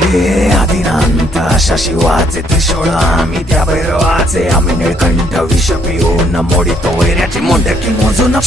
हे आदिनांत अशा शिवाचे त्रिशूळ आम्ही त्या भैरवाचे आम्ही निळकंठ विष पिऊन मोडितो वैऱ्याची मोंडकी मोजून